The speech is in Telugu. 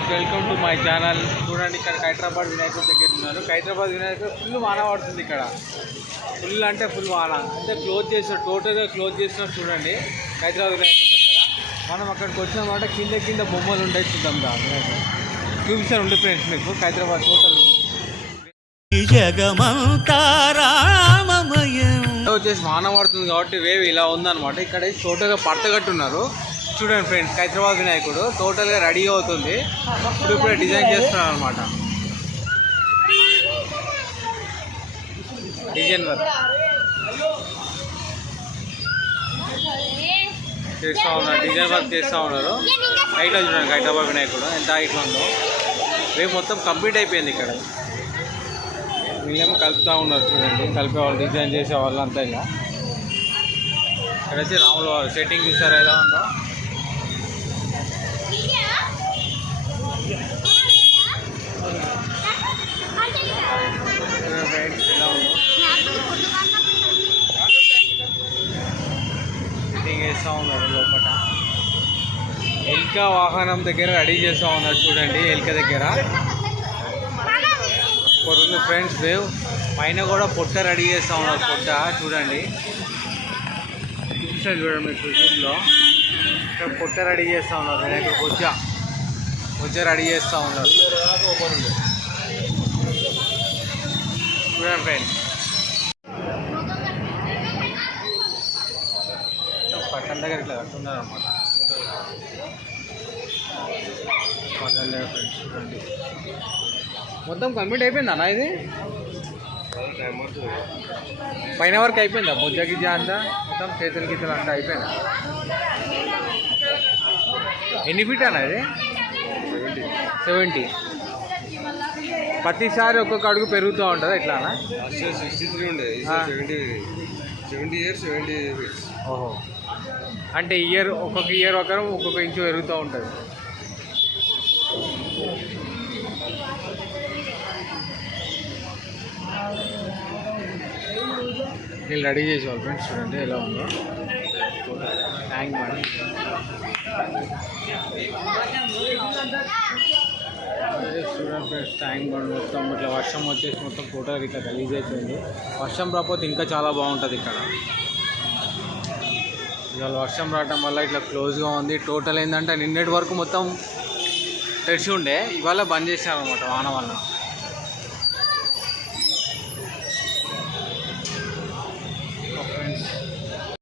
Friends, welcome to my channel. చూడండి, ఇక్కడ హైదరాబాద్ వినాయకుడి దగ్గర ఉన్నారు. హైదరాబాద్ వినాయకుడు ఫుల్ వాన పడుతుంది. ఇక్కడ ఫుల్ అంటే ఫుల్ వాన, అంటే క్లోజ్ చేస్తారు, టోటల్గా క్లోజ్ చేస్తున్నారు. చూడండి, హైదరాబాద్ వినాయకుడి దగ్గర మనం అక్కడికి వచ్చినామంటే కింద బొమ్మలు ఉంటాయి. చూద్దాం దా వినాయకుడు చూపిస్తారు. ఉండే ఫ్రెండ్స్, మీకు హైదరాబాద్ టోటల్ వచ్చేసి వాన పడుతుంది కాబట్టి వేవ్ ఇలా ఉందన్నమాట. ఇక్కడ టోటల్గా పడతగట్టున్నారు. చూడండి ఫ్రెండ్స్, హైదరాబాద్ వినాయకుడు టోటల్గా రెడీ అవుతుంది. ఇప్పుడే డిజైన్ చేస్తున్నారు అనమాట. డిజైన్ వర్క్ చేస్తూ ఉన్నారు, డిజైన్ వర్క్ చేస్తూ ఉన్నారు. హైట్లో చూడండి హైదరాబాద్ వినాయకుడు ఎంత హైట్లో ఉందో. రేపు మొత్తం కంప్లీట్ అయిపోయింది. ఇక్కడ వీళ్ళేమో కలుపుతూ ఉన్నారు. చూడండి, కలిపేవాళ్ళు, డిజైన్ చేసేవాళ్ళు అంతా. ఇలా ఇక్కడ వచ్చి రాముల వారు సెట్టింగ్ చూసారు ఎలా ఉందో. ఎలా ఉందో సెట్టింగ్ వేస్తూ ఉన్నారు. లోపల ఎల్క వాహనం దగ్గర రెడీ చేస్తూ ఉన్నారు. చూడండి, ఎల్క దగ్గర కొరుంది ఫ్రెండ్స్. వేవ్ పైన కూడా పొట్ట రెడీ చేస్తూ ఉన్నారు. పొట్ట చూడండి, చూపిస్తారు చూడండి మీకు యూట్యూబ్లో. ఇక్కడ పొట్ట రెడీ చేస్తూ ఉన్నారు. ఇక్కడ బొజ్జ రెడీ చేస్తూ ఉన్నారు. చూడండి ఫ్రెండ్స్, పట్టణ దగ్గర ఇట్లా కట్టున్నారు అన్నమాట. పట్టణ దగ్గర ఫ్రెండ్స్ చూడండి, మొత్తం కంప్లీట్ అయిపోయింది అన్న. ఇది పైన వరకు అయిపోయిందా? బొజ్జ గిజ్జ అంతా మొత్తం చేతులు గిద్దలు అంతా అయిపోయిందా? ఎన్ని ఫీట్ అన్న ఇది? 70. ప్రతిసారి ఒక్కొక్క అడుగు పెరుగుతూ ఉంటుంది ఇట్లా అన్న? 63 ఉండే, 70 years 70 feet. ఓహో, అంటే ఒక్కొక్క ఇయర్ ఒక్కొక్క ఇంచు పెరుగుతూ ఉంటుంది. వీళ్ళు రెడీ చేసేవాళ్ళు ఫ్రెండ్స్. చూడండి ఎలా ఉందో ట్యాంక్ బండ్. చూడండి ఫ్రెండ్స్, ట్యాంక్ బండ్ మొత్తం ఇట్లా వర్షం వచ్చేసి మొత్తం టోటల్ ఇట్లా గలీజ్ అయిపోయింది. వర్షం రాకపోతే ఇంకా చాలా బాగుంటుంది ఇక్కడ. ఇవాళ వర్షం రావటం వల్ల ఇట్లా క్లోజ్గా ఉంది. టోటల్ ఏంటంటే నిన్నటి వరకు మొత్తం తెరిచి ఉండే, ఇవాళ బంద్ చేశారనమాట వాన వల్ల.